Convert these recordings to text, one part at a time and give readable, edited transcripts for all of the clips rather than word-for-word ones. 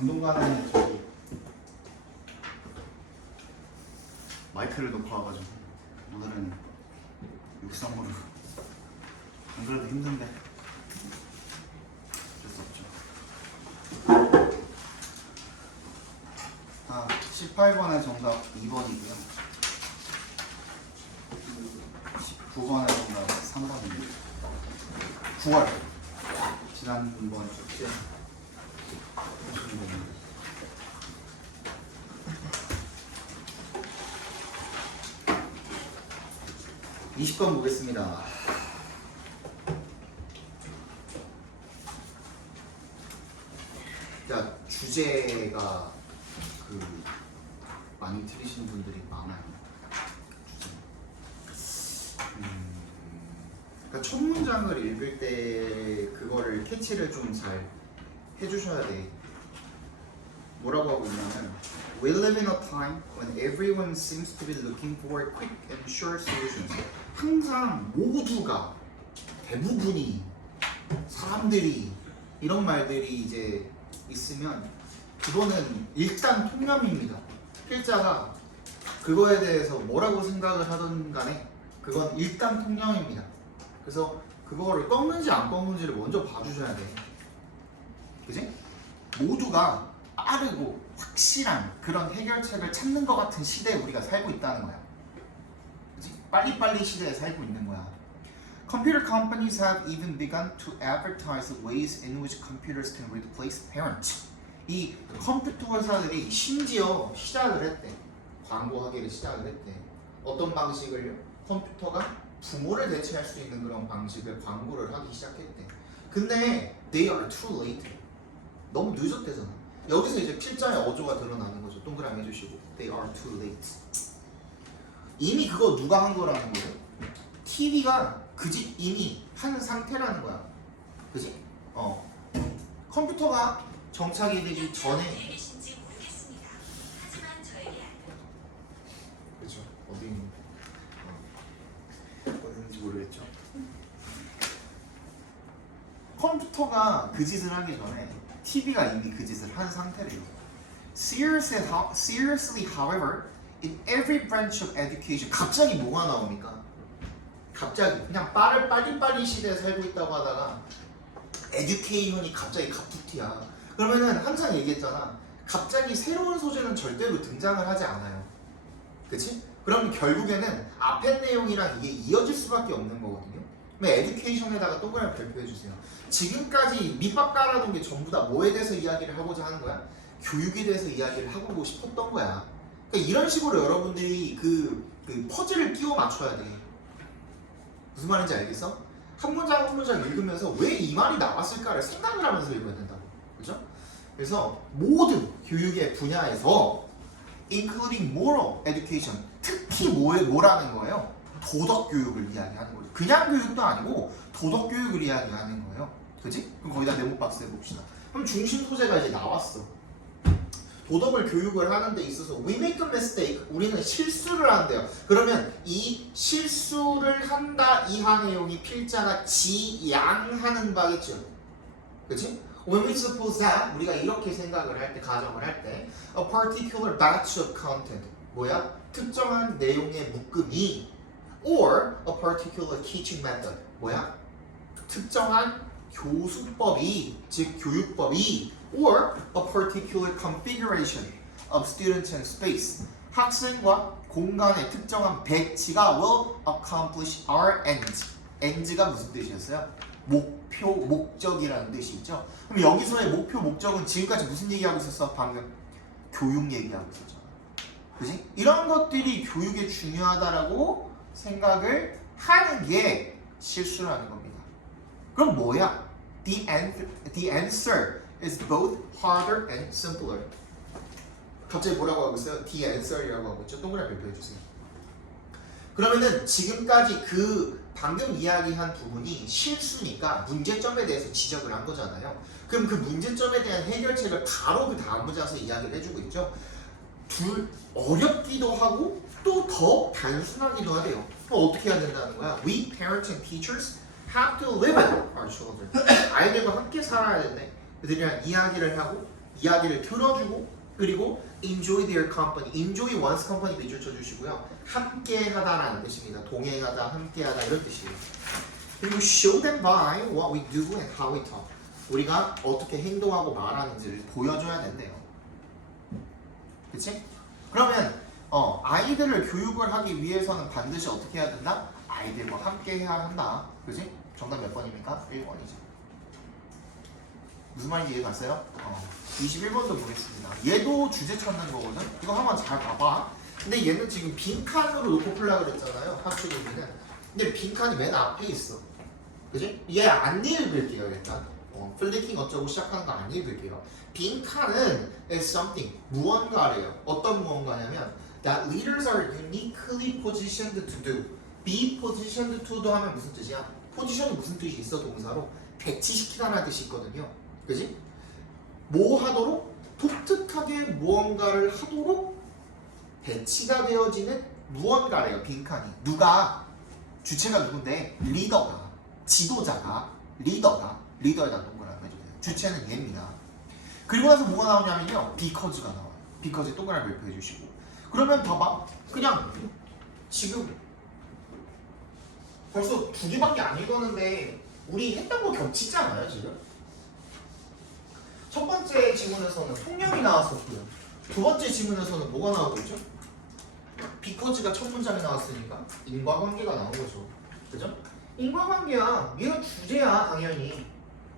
당분간은 저기 마이크를 놓고 와가지고 오늘은 육성으로 안 그래도 힘든데 어쩔 수 없죠. 18번의 정답 2번이고요. 19번의 정답 3번입니다. 9월 지난번 숙제 보시면 됩니다. 이 20번 보겠습니다. 자, 주제가 많이 틀리시는 분들이 많아요. 그러니까 첫 문장을 읽을 때 그거를 캐치를 좀 잘 해주셔야 돼. 뭐라고 하고 있냐면 We live in a time when everyone seems to be looking for quick and short solutions. 항상 모두가 대부분이 사람들이 이런 말들이 이제 있으면 그거는 일단 통념입니다. 필자가 그거에 대해서 뭐라고 생각을 하든 간에 그건 일단 통념입니다. 그래서 그거를 꺾는지 안 꺾는지를 먼저 봐주셔야 돼. 그지? 모두가 빠르고 확실한 그런 해결책을 찾는 것 같은 시대에 우리가 살고 있다는 거야. 그치? 빨리빨리 시대에 살고 있는 거야. Computer companies have even begun to advertise the ways in which computers can replace parents. 이 컴퓨터 회사들이 심지어 시작을 했대. 광고하기를 시작을 했대. 어떤 방식을요? 컴퓨터가 부모를 대체할 수 있는 그런 방식을 광고를 하기 시작했대. 근데 they are too late. 너무 늦었대잖아. 여기서 이제 필자의 어조가 드러나는 거죠. 동그라미 해주시고 they are too late. 이미 그거 누가 한 거라는 거예요? TV가 그 집 이미 한 상태라는 거야. 그지? 컴퓨터가 정착이 되기 전에. 그렇죠. 어딘지 모르겠죠. 컴퓨터가 그 짓을 하기 전에 TV가 이미 그 짓을 한 상태래요. Seriously, however, in every branch of education, 갑자기 뭐가 나옵니까? 갑자기 그냥 빨리 시대에 살고 있다고 하다가 에듀케이션이 갑자기 갑툭튀야. 그러면은 항상 얘기했잖아. 갑자기 새로운 소재는 절대로 등장을 하지 않아요. 그치? 그럼 결국에는 앞에 내용이랑 이게 이어질 수밖에 없는 거거든요. 그럼 에듀케이션에다가 동그라미 발표해주세요. 지금까지 밑밥 깔아둔 게 전부 다 뭐에 대해서 이야기를 하고자 하는 거야? 교육에 대해서 이야기를 하고 싶었던 거야. 그러니까 이런 식으로 여러분들이 그 퍼즐을 끼워 맞춰야 돼. 무슨 말인지 알겠어? 한 문장 한 문장 읽으면서 왜 이 말이 나왔을까를 생각을 하면서 읽어야 된다고. 그죠? 그래서 모든 교육의 분야에서 including moral education, 특히 뭐라는 거예요? 도덕 교육을 이야기하는 거죠. 그냥 교육도 아니고 도덕 교육을 이야기하는 거예요. 그지? 그럼 거기다 네모 박스 해봅시다. 그럼 중심 소재가 이제 나왔어. 도덕을 교육을 하는 데 있어서 we make a mistake, 우리는 실수를 한대요. 그러면 이 실수를 한다 이하 내용이 필자가 지양하는 바겠죠. 그치? When we suppose that, 우리가 이렇게 생각을 할 때, 가정을 할 때 a particular batch of content, 뭐야? 특정한 내용의 묶음이 or a particular teaching method, 뭐야? 특정한 교수법이, 즉 교육법이 or a particular configuration of students and space, 학생과 공간의 특정한 배치가 will accomplish our end. end가 무슨 뜻이었어요? 목표, 목적이라는 뜻이죠. 그럼 여기서의 목표, 목적은 지금까지 무슨 얘기하고 있었어? 방금 교육 얘기하고 있었잖아. 그지? 이런 것들이 교육에 중요하다라고 생각을 하는 게 실수라는 겁니다. 그럼 뭐야? The answer is both harder and simpler. 갑자기 뭐라고 하고 있어요? The answer이라고 하고 있죠. 동그라미 발표해주세요. 그러면은 지금까지 방금 이야기한 부분이 실수니까 문제점에 대해서 지적을 한 거잖아요. 그럼 그 문제점에 대한 해결책을 바로 그 다음 문장에서 이야기를 해주고 있죠. 둘 어렵기도 하고 또 더 단순하기도 하대요. 그럼 어떻게 해야 된다는 거야? We parents and teachers have to live with our children. 아이들과 함께 살아야 된대. 그들이랑 이야기를 하고 이야기를 들어주고 그리고 enjoy their company. enjoy one's company 밑줄 쳐주시고요. 함께하다라는 뜻입니다. 동행하다, 함께하다 이런 뜻이에요. 그리고 show them by what we do and how we talk. 우리가 어떻게 행동하고 말하는지를 보여줘야 된대요. 그치? 그러면 아이들을 교육을 하기 위해서는 반드시 어떻게 해야 된다? 아이들과 함께 해야 한다. 그치? 정답 몇 번입니까? 1번이죠. 무슨 말인지 이해 갔어요? 21번도 보겠습니다. 얘도 주제 찾는 거거든? 이거 한번 잘 봐봐. 근데 얘는 지금 빈칸으로 놓고 풀라 그랬잖아요. 학습고기는. 근데 빈칸이 맨 앞에 있어. 그치? 얘 안 읽을게요, 일단. 플리킹 어쩌고 시작하는 거 안 읽을게요. 빈칸은 is something, 무언가래요. 어떤 무언가냐면 that leaders are uniquely positioned to do. be positioned to도 하면 무슨 뜻이야? 포지션이 무슨 뜻이 있어? 동사로 배치시키다라는 뜻이 있거든요. 그지? 뭐 하도록? 독특하게 무언가를 하도록 배치가 되어지는 무언가래요. 빈칸이. 누가? 주체가 누군데? 리더가, 지도자가, 리더에다 동그라미 해주세요. 주체는 얘입니다. 그리고 나서 뭐가 나오냐면요. because가 나와요. because 동그라미 몇 표 해주시고. 그러면 봐봐. 그냥 지금 벌써 두 개밖에 안 읽었는데 우리 했던 거 겹치지 않아요, 지금? 첫 번째 지문에서는 통념이 나왔었고요. 두 번째 지문에서는 뭐가 나오고 있죠? because가 첫 문장에 나왔으니까 인과관계가 나온 거죠. 그죠? 인과관계야. 얘가 주제야, 당연히.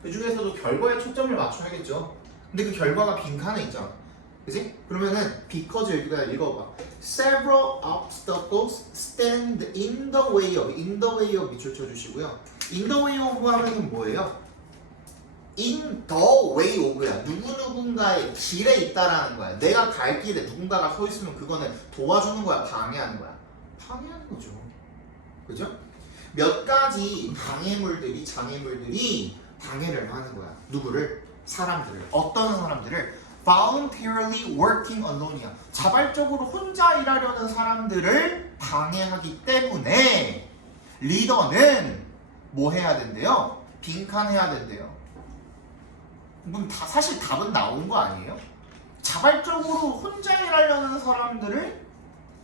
그 중에서도 결과에 초점을 맞춰야겠죠. 근데 그 결과가 빈칸에 있잖아. 그지? 그러면은 because 여기다 읽어봐. Several obstacles stand in the way of 밑줄 쳐주시고요. in the way of 하면은 뭐예요? in the way of야. 누군가의 길에 있다라는 거야. 내가 갈 길에 누군가가 서 있으면 그거는 도와주는 거야, 방해하는 거야? 방해하는 거죠. 그죠? 몇 가지 장애물들이 방해를 하는 거야. 누구를? 사람들을. 어떤 사람들을? voluntarily working alone이야. 자발적으로 혼자 일하려는 사람들을 방해하기 때문에 리더는 뭐 해야 된대요? 빈칸해야 된대요. 그럼 사실 답은 나온 거 아니에요? 자발적으로 혼자 일하려는 사람들을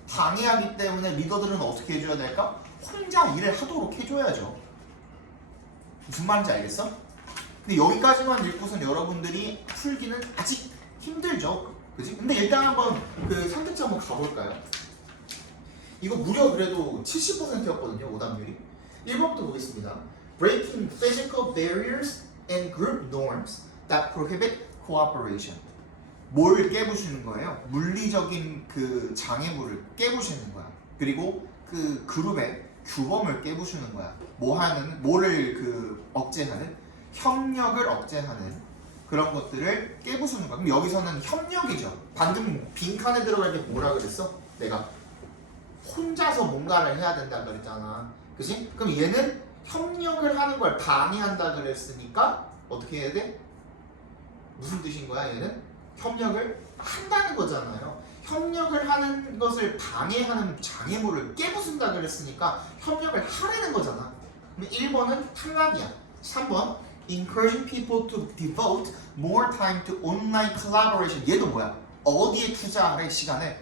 방해하기 때문에 리더들은 어떻게 해줘야 될까? 혼자 일을 하도록 해줘야죠. 무슨 말인지 알겠어? 근데 여기까지만 읽고선 여러분들이 풀기는 아직 힘들죠. 그치? 근데 일단 한번 그 선택지 한번 가볼까요? 이거 무려 그래도 70%였거든요, 오답률이. 1번부터 보겠습니다. Breaking physical barriers and group norms that prohibit cooperation. 뭘 깨부수는 거예요? 물리적인 그 장애물을 깨부수는 거야. 그리고 그 그룹의 규범을 깨부수는 거야. 뭐를 그 억제하는? 협력을 억제하는 그런 것들을 깨부수는 거야. 그럼 여기서는 협력이죠. 방금 빈칸에 들어갈 때 뭐라 그랬어? 내가 혼자서 뭔가를 해야 된다 그랬잖아. 그치? 그럼 얘는 협력을 하는 걸 방해한다 그랬으니까 어떻게 해야 돼? 무슨 뜻인 거야 얘는? 협력을 한다는 거잖아요. 협력을 하는 것을 방해하는 장애물을 깨부순다 그랬으니까 협력을 하라는 거잖아. 그럼 1번은 탈락이야. 3번 encouraging people to devote more time to online collaboration. 얘도 뭐야? 어디에 투자하래? 시간에?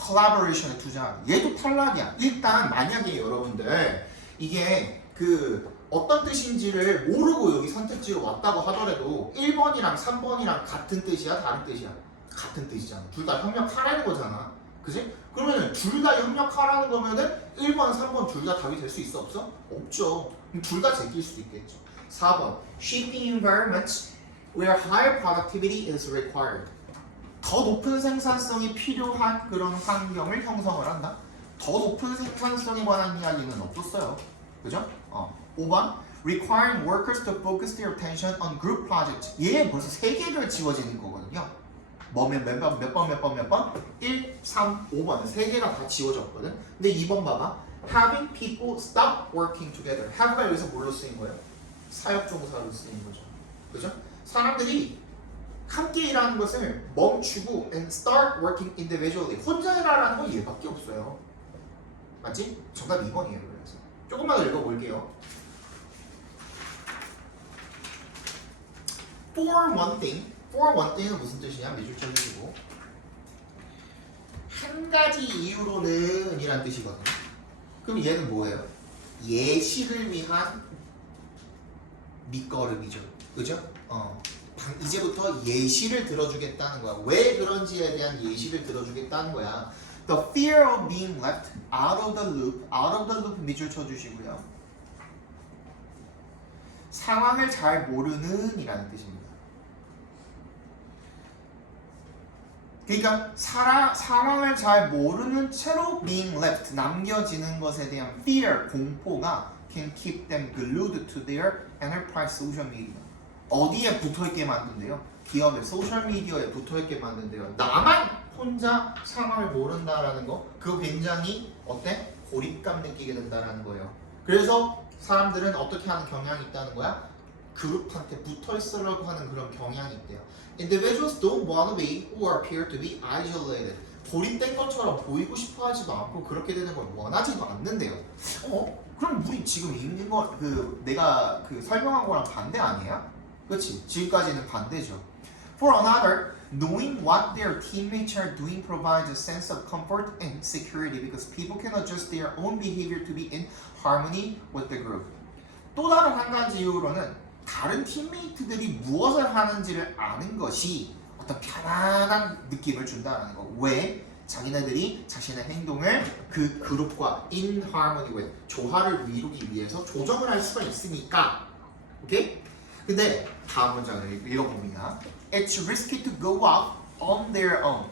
collaboration에 투자하래. 얘도 탈락이야. 일단 만약에 여러분들 이게 그 어떤 뜻인지를 모르고 여기 선택지로 왔다고 하더라도 1번이랑 3번이랑 같은 뜻이야? 다른 뜻이야? 같은 뜻이잖아. 둘 다 협력하라는 거잖아. 그지? 그러면은 둘 다 협력하라는 거면은 1번, 3번 둘 다 답이 될 수 있어? 없어? 없죠. 그럼 둘 다 제낄 수도 있겠죠. 4번 Shaping environments where higher productivity is required. 더 높은 생산성이 필요한 그런 환경을 형성을 한다. 더 높은 생산성에 관한 이야기는 없었어요. 그죠? 5번 Requiring workers to focus their attention on group projects. 얘 벌써 3개를 지워지는 거거든요. 몇 번? 1, 3, 5번 3개가 다 지워졌거든. 근데 2번 봐봐. Having people stop working together. have가 여기서 뭘로 쓰인 거예요? 사역종사로 쓰인 거죠. 그죠? 사람들이 함께 일하는 것을 멈추고 and start working individually. 혼자 일하라는 건 얘밖에 없어요. 맞지? 정답 2번이에요. 그래서 조금만 더 읽어볼게요. For for one thing은 무슨 뜻이냐? 미줄적 해주고 한 가지 이유로는 이란 뜻이거든요. 그럼 얘는 뭐예요? 예시를 위한 밑거름이죠. 그죠? 이제부터 예시를 들어주겠다는 거야. 왜 그런지에 대한 예시를 들어주겠다는 거야. The fear of being left out of the loop. out of the loop 밑줄 쳐주시고요. 상황을 잘 모르는 이라는 뜻입니다. 그러니까 상황을 잘 모르는 채로 being left, 남겨지는 것에 대한 fear, 공포가 can keep them glued to their enterprise social media. 어디에 붙어있게 만든대요? 기업의 소셜미디어에 붙어있게 만든대요. 나만 혼자 상황을 모른다라는 거, 그거 굉장히 어때? 고립감 느끼게 된다라는 거예요. 그래서 사람들은 어떻게 하는 경향이 있다는 거야? 그룹한테 붙어있으려고 하는 그런 경향이 있대요. Individuals don't want to be or appear to be isolated. 고립된 것처럼 보이고 싶어 하지도 않고 그렇게 되는 걸 원하지도 않는데요. 그럼 우리 지금 읽는 거 내가 설명한 거랑 반대 아니야? 그렇지? 지금까지는 반대죠. For another, knowing what their teammates are doing provides a sense of comfort and security because people can adjust their own behavior to be in harmony with the group. 또 다른 한 가지 이유로는 다른 팀메이트들이 무엇을 하는지를 아는 것이 어떤 편안한 느낌을 준다는 거. 왜? 자기네들이 자신의 행동을 그 그룹과 in harmony with, 조화를 이루기 위해서 조정을 할 수가 있으니까. 오케이? 근데 다음 문장을 읽어봅니다. It's risky to go off on their own.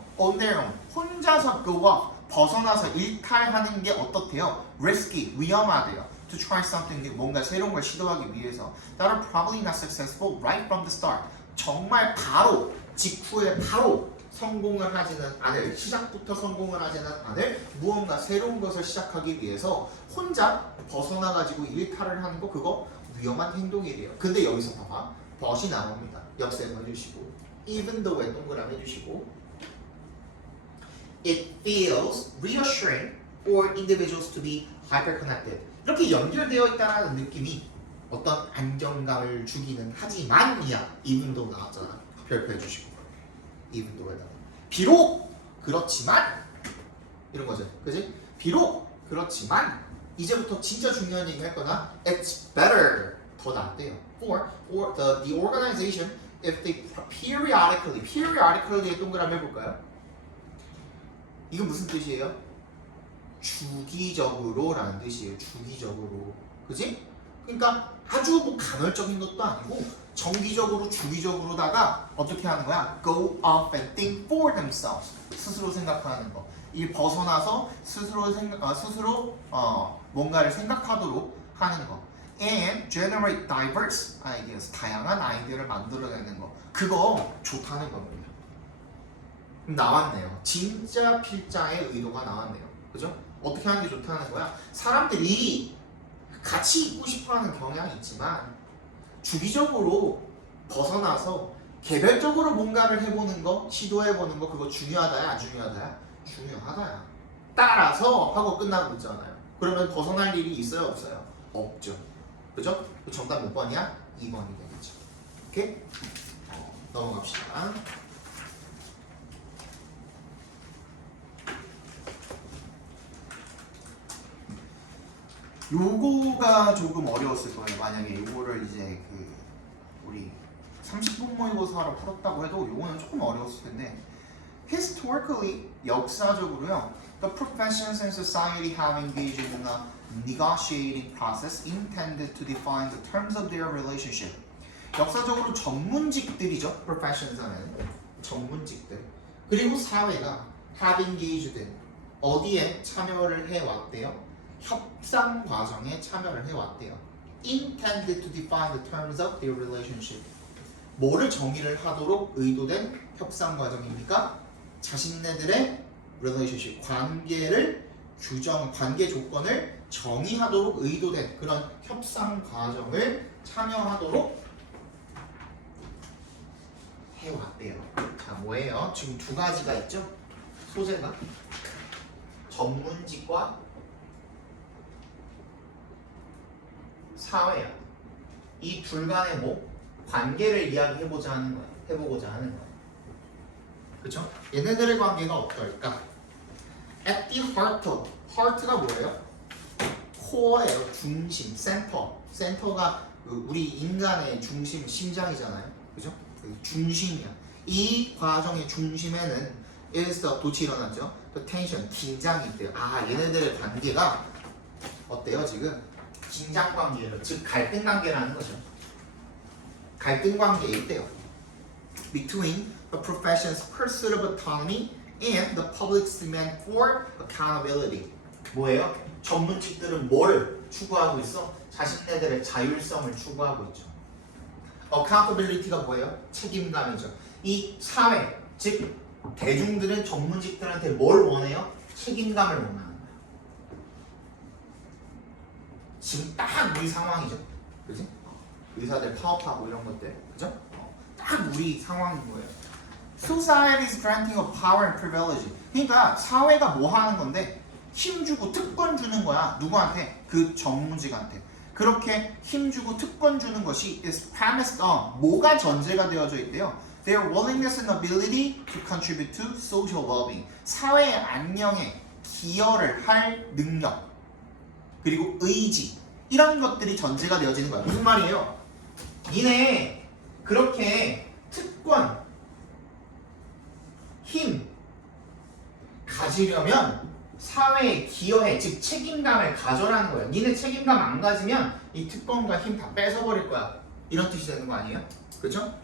혼자서 go off, 벗어나서 일탈하는 게 어떻대요? Risky, 위험하대요. To try something new, 뭔가 새로운 걸 시도하기 위해서. That are probably not successful right from the start. 정말 바로, 직후에 바로 성공을 하지는 않을, 시작부터 성공을 하지는 않을 무언가 새로운 것을 시작하기 위해서 혼자 벗어나가지고 일탈을 하는 거, 그거 위험한 행동이래요. 근데 여기서 봐봐. 벗이 나옵니다. 역세모 해주시고 even though에 동그라미 해주시고 It feels reassuring for individuals to be hyperconnected. 이렇게 연결되어 있다는 느낌이 어떤 안정감을 주기는 하지만이야. even though 나왔잖아. 별표 해주시고 even though에다가 비록 그렇지만 이런 거죠. 그지? 비록 그렇지만 이제부터 진짜 중요한 얘기 할 거나 it's better 더 낫대요. For the organization if they periodically의 동그라미 해볼까요? 이거 무슨 뜻이에요? 주기적으로라는 뜻이에요. 주기적으로, 그지? 그러니까 아주 뭐 간헐적인 것도 아니고 정기적으로 주기적으로다가 어떻게 하는 거야? Go off and think for themselves. 스스로 생각하는 거. 이 벗어나서 스스로 뭔가를 생각하도록 하는 거. And generate diverse ideas. 다양한 아이디어를 만들어내는 거. 그거 좋다는 겁니다. 나왔네요. 진짜 필자의 의도가 나왔네요. 그죠? 어떻게 하는 게 좋다는 거야? 사람들이 같이 있고 싶어하는 경향이 있지만 주기적으로 벗어나서 개별적으로 뭔가를 해보는 거, 시도해보는 거, 그거 중요하다야, 안 중요하다야? 중요하다야. 따라서 하고 끝나고 있잖아요. 그러면 벗어날 일이 있어요, 없어요? 없죠. 그죠? 정답 몇 번이야? 2번이 되겠죠. 오케이? 넘어갑시다. 요거가 조금 어려웠을 거예요. 만약에 요거를 이제 우리 30분 모의고사로 풀었다고 해도 요거는 조금 어려웠을 텐데 historically, 역사적으로요, the professions and society have engaged in a negotiating process intended to define the terms of their relationship. 역사적으로 전문직들이죠. professions 하면 전문직들. 그리고 사회가 have engaged in, 어디에 참여를 해왔대요? 협상 과정에 참여를 해왔대요. Intended to define the terms of their relationship. 뭐를 정의를 하도록 의도된 협상 과정입니까? 자신네들의 relationship, 관계를 관계 조건을 정의하도록 의도된 그런 협상 과정을 참여하도록 해왔대요. 자, 뭐예요? 지금 두 가지가 있죠? 소재가 전문직과 사회야. 이 둘 간의 뭐? 관계를 이야기해보자 하는 거야. 해보고자 하는 거야. 그쵸? 얘네들의 관계가 어떨까? At the heart of. heart가 뭐예요? 코어예요. 중심, 센터. 센터가 우리 인간의 중심, 심장이잖아요. 그죠? 중심이야. 이 과정의 중심에는 is the 도치 일어났죠. the tension, 긴장이 있대요. 아, 얘네들의 관계가 어때요 지금? 긴장 관계예요. 즉 갈등 관계라는 거죠. 갈등 관계에 있대요. Between the profession's pursuit of autonomy and the public's demand for accountability. 뭐예요? 전문직들은 뭐를 추구하고 있어? 자신네들의 자율성을 추구하고 있죠. accountability가 뭐예요? 책임감이죠. 이 사회, 즉 대중들은 전문직들한테 뭘 원해요? 책임감을 원하는 거예요. 지금 딱 우리 상황이죠. 그지? 의사들 파업하고 이런 것들. 그죠? 딱 우리 상황인 거예요. Society's granting of power and privilege. 그러니까 사회가 뭐 하는 건데 힘주고 특권 주는 거야. 누구한테? 그 전문직한테. 그렇게 힘주고 특권 주는 것이 is premised on. 뭐가 전제가 되어져 있대요? Their willingness and ability to contribute to social well-being. 사회의 안녕에 기여를 할 능력. 그리고 의지. 이런 것들이 전제가 되어지는 거야. 무슨 말이에요? 니네 그렇게 특권, 힘 가지려면 사회에 기여해, 즉 책임감을 가져라는 거야. 니네 책임감 안 가지면 이 특권과 힘 다 뺏어버릴 거야. 이런 뜻이 되는 거 아니에요? 그렇죠?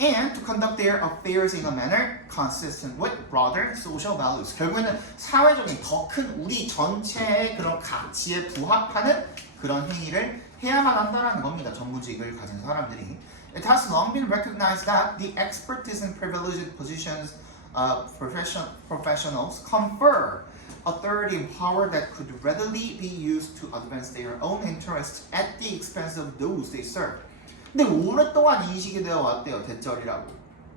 And to conduct their affairs in a manner consistent with broader social values. 결국에는 사회적인 더 큰 우리 전체의 그런 가치에 부합하는 그런 행위를 해야만 한다는 겁니다. 전문직을 가진 사람들이. It has long been recognized that the expertise and privileged positions professionals confer authority and power that could readily be used to advance their own interests at the expense of those they serve. 근데 오랫동안 인식이 되어 왔대요. 대절이라고.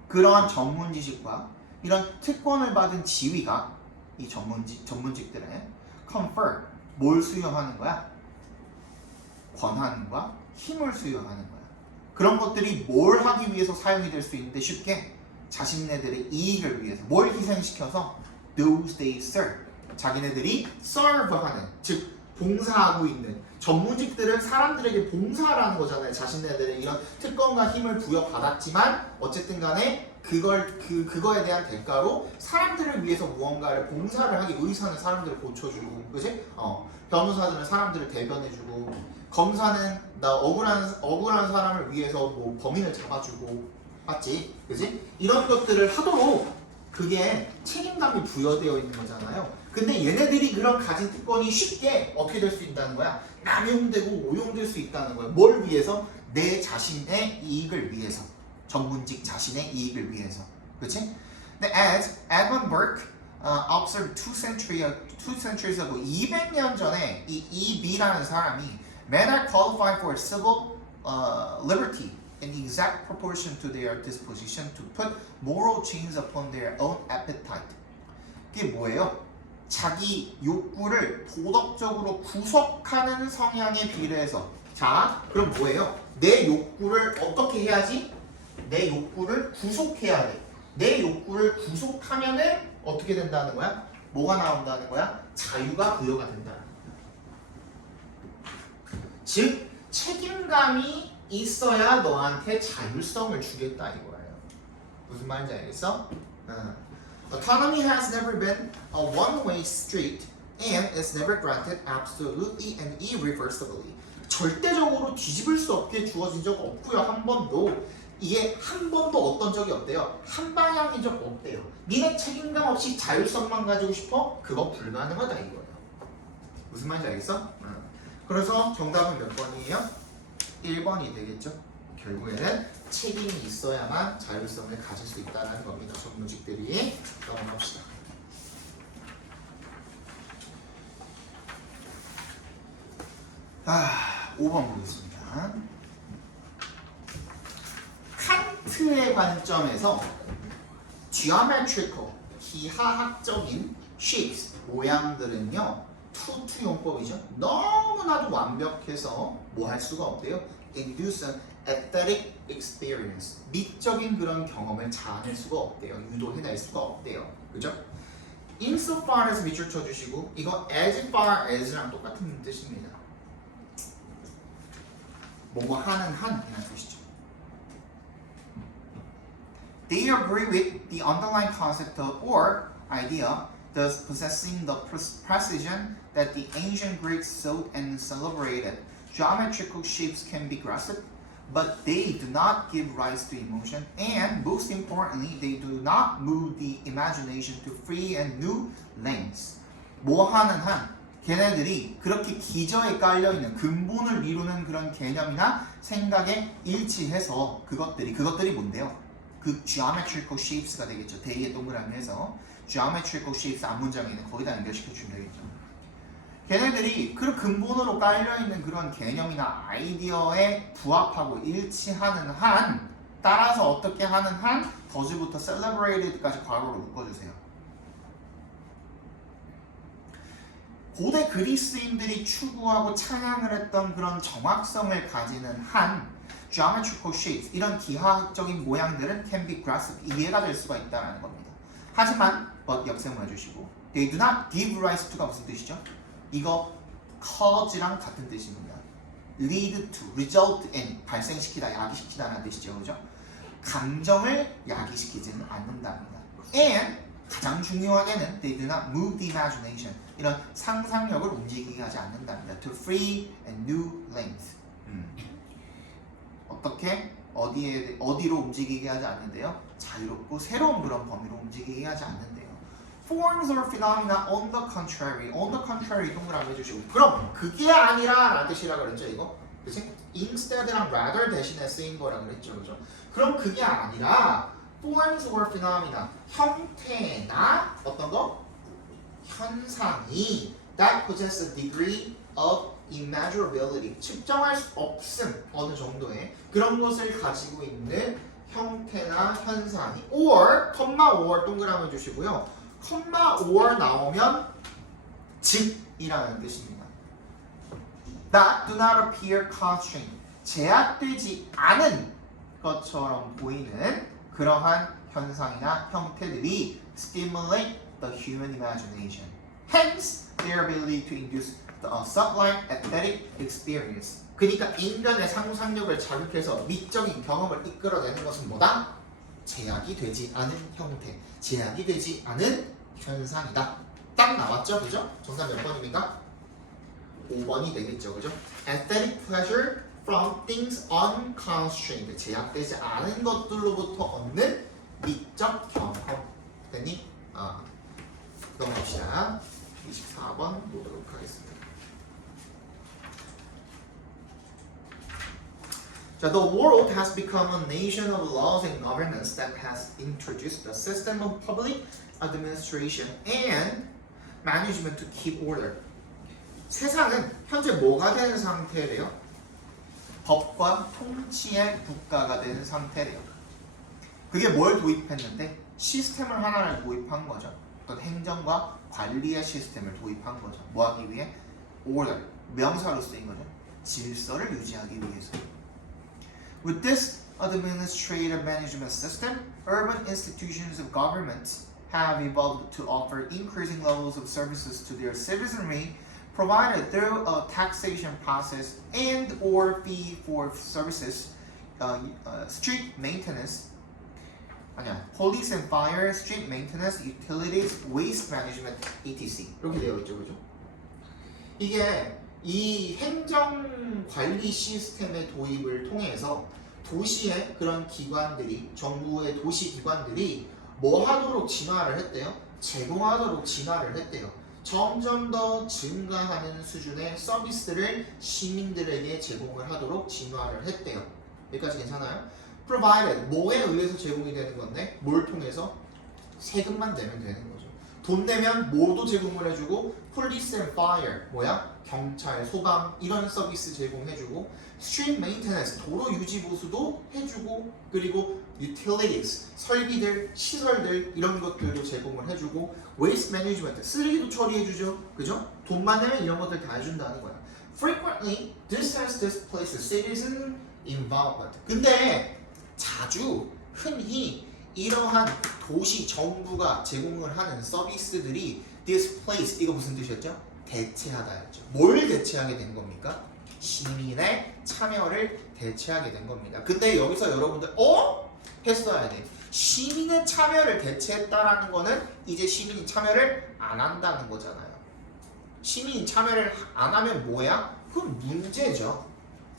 그러한 전문 지식과 이런 특권을 받은 지위가 이 전문직들의 confer, 뭘 수여하는 거야? 권한과 힘을 수여하는 거야. 그런 것들이 뭘 하기 위해서 사용이 될 수 있는데 쉽게 자신네들의 이익을 위해서 뭘 희생시켜서 those they serve, 자기네들이 serve하는, 즉 봉사하고 있는 전문직들은 사람들에게 봉사하라는 거잖아요. 자신네들의 이런 특권과 힘을 부여받았지만 어쨌든 간에 그거에 대한 대가로 사람들을 위해서 무언가를 봉사를 하기, 의사는 사람들을 고쳐주고, 그지? 변호사들은 사람들을 대변해주고, 검사는 나 억울한 사람을 위해서 뭐 범인을 잡아주고, 맞지? 그지? 이런 것들을 하도록 그게 책임감이 부여되어 있는 거잖아요. 근데 얘네들이 그런 가진 특권이 쉽게 어떻게 될 수 있다는 거야? 남용되고 오용될 수 있다는 거야. 뭘 위해서? 내 자신의 이익을 위해서. 전문직 자신의 이익을 위해서. 그치? 근데 as Edmund Burke observed two centuries ago, 200년 전에 이 E.B.라는 사람이 men are qualified for civil liberty in the exact proportion to their disposition to put moral chains upon their own appetite. 그게 뭐예요? 자기 욕구를 도덕적으로 구속하는 성향에 비례해서. 자, 그럼 뭐예요? 내 욕구를 어떻게 해야지? 내 욕구를 구속해야 돼. 내 욕구를 구속하면은 어떻게 된다는 거야? 뭐가 나온다는 거야? 자유가 부여가 된다는 거야. 즉, 책임감이 있어야 너한테 자율성을 주겠다 이거예요. 무슨 말인지 알겠어? Autonomy has never been a one-way street and is never granted absolutely and irreversibly. 절대적으로 뒤집을 수 없게 주어진 적 없고요. 한 번도. 이게 한 번도 어떤 적이 없대요. 한 방향인 적 없대요. 니네 책임감 없이 자율성만 가지고 싶어? 그거 불가능하다 이거예요. 무슨 말인지 알겠어? 그래서 정답은 몇 번이에요? 1번이 되겠죠. 결국에는 책임이 있어야만 자율성을 가질 수 있다는 겁니다. 전문직들이. 넘어갑시다. 아, 5번 보겠습니다. 칸트의 관점에서 geometrical, 기하학적인 shapes, 모양들은요, 투 용법이죠. 너무나도 완벽해서 뭐 할 수가 없대요. induce an aesthetic experience. 미적인 그런 경험을 자아낼 수가 없대요. 유도해낼 수가 없대요. 그죠? insofar as 밑줄 쳐주시고 이거 as far as랑 똑같은 뜻입니다. 뭐뭐 하는 한이라는 뜻이죠. They agree with the underlying concept of or idea, thus possessing the precision that the ancient Greeks sought and celebrated. Geometrical shapes can be grasped, but they do not give rise to emotion, and most importantly, they do not move the imagination to free and new lengths. 뭐 하는 한, 걔네들이 그렇게 기저에 깔려있는 근본을 이루는 그런 개념이나 생각에 일치해서 그것들이 뭔데요? 그 geometrical shapes가 되겠죠. 대의의 동그라미에서 geometrical shapes 앞문장에 있는 거기다 연결시켜주면 되겠죠. 걔네들이 그 근본으로 깔려있는 그런 개념이나 아이디어에 부합하고 일치하는 한 따라서 어떻게 하는 한 더즈부터 celebrated까지 과거로 묶어주세요. 고대 그리스인들이 추구하고 찬양을 했던 그런 정확성을 가지는 한 geometrical shapes 이런 기하학적인 모양들은 can be grasped 이해가 될 수가 있다는 겁니다. 하지만 but 역셈을 해주시고 they do not give rise to가 무슨 뜻이죠? 이거 cause랑 같은 뜻입니다. lead to, result in 발생시키다, 야기시키다라는 뜻이죠. 그죠? 감정을 야기시키지는 않는답니다. and 가장 중요하게는 they do not move the imagination 이런 상상력을 움직이게 하지 않는답니다. to free and new length 어떻게? 어디로 움직이게 하지 않는데요? 자유롭고 새로운 그런 범위로 움직이게 하지 않는데요. Forms or phenomena on the contrary 동그라미 해주시고 그럼 그게 아니라 라는 뜻이라 그랬죠 이거? 그치? instead랑 rather 대신에 쓰인 거라 그랬죠 그죠? 그럼 그게 아니라 forms or phenomena 형태나 어떤 거? 현상이 that possess a degree of immeasurability 측정할 수 없음 어느 정도의 그런 것을 가지고 있는 형태나 현상이 or 동그라미 주시고요 컴마 or 나오면 즉이라는 뜻입니다. That do not appear constrained 제약되지 않은 것처럼 보이는 그러한 현상이나 형태들이 stimulate the human imagination. Hence, their ability to induce the sublime aesthetic experience. 그러니까 인간의 상상력을 자극해서 미적인 경험을 이끌어내는 것은 뭐다? 제약이 되지 않은 형태, 제약이 되지 않은 현상이다. 딱 나왔죠, 그죠? 정답 몇 번입니까? 5번이 되겠죠, 그죠? Aesthetic pleasure from things unconstrained. 제약되지 않은 것들로부터 얻는 미적 경험. 됐니? 넘어갑시다. 24번 보도록 하겠습니다. 자, the world has become a nation of laws and governance that has introduced a system of public administration and management to keep order. 세상은 현재 뭐가 되는 상태래요? 법과 통치의 국가가 되는 상태래요. 그게 뭘 도입했는데? 시스템을 하나를 도입한 거죠. 어떤 행정과 관리의 시스템을 도입한 거죠. 뭐 하기 위해? order, 명사로 쓰인 거죠. 질서를 유지하기 위해서. With this administrative management system, urban institutions of government have evolved to offer increasing levels of services to their citizenry provided through a taxation process and or fee for services, street maintenance, police and fire, street maintenance, utilities, waste management, etc. 이렇게 되어 있죠, 그죠? 이게 이 행정 관리 시스템의 도입을 통해서 도시의 그런 기관들이, 정부의 도시 기관들이 뭐 하도록 진화를 했대요? 제공하도록 진화를 했대요. 점점 더 증가하는 수준의 서비스를 시민들에게 제공을 하도록 진화를 했대요. 여기까지 괜찮아요? Provided, 뭐에 의해서 제공이 되는 건데 뭘 통해서? 세금만 내면 되는 거죠. 돈 내면 뭐도 제공을 해주고 police and fire 뭐야? 경찰, 소방 이런 서비스 제공해주고 street maintenance 도로 유지 보수도 해주고 그리고 utilities 설비들, 시설들 이런 것들도 제공을 해주고 waste management 쓰레기도 처리해주죠. 그죠? 돈만 내면 이런 것들 다 해준다는 거야. Frequently, this has displaced citizen involvement. 근데 자주 흔히 이러한 도시 정부가 제공을 하는 서비스들이 displace 이거 무슨 뜻이었죠? 대체하다였죠. 뭘 대체하게 된 겁니까? 시민의 참여를 대체하게 된 겁니다. 근데 여기서 여러분들 했어야 돼. 시민의 참여를 대체했다라는 거는 이제 시민이 참여를 안 한다는 거잖아요. 시민이 참여를 안 하면 뭐야? 그건 문제죠.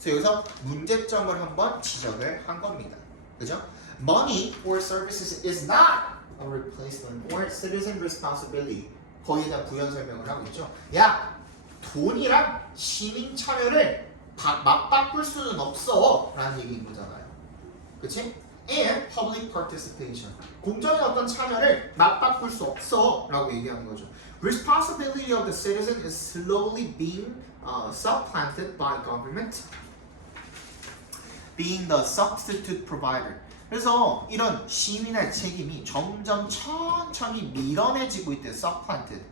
그래서 여기서 문제점을 한번 지적을 한 겁니다. 그죠? Money or services is not a replacement or citizen responsibility. 거기에다 부연 설명을 하고 있죠. 야, 돈이랑 시민 참여를 맞바꿀 수는 없어 라는 얘기인 거잖아요. 그치? And public participation. 공정의 어떤 참여를 맞바꿀 수 없어 라고 얘기하는 거죠. Responsibility of the citizen is slowly being supplanted by government being the substitute provider. 그래서 이런 시민의 책임이 점점 천천히 밀어내지고 있대. supplanted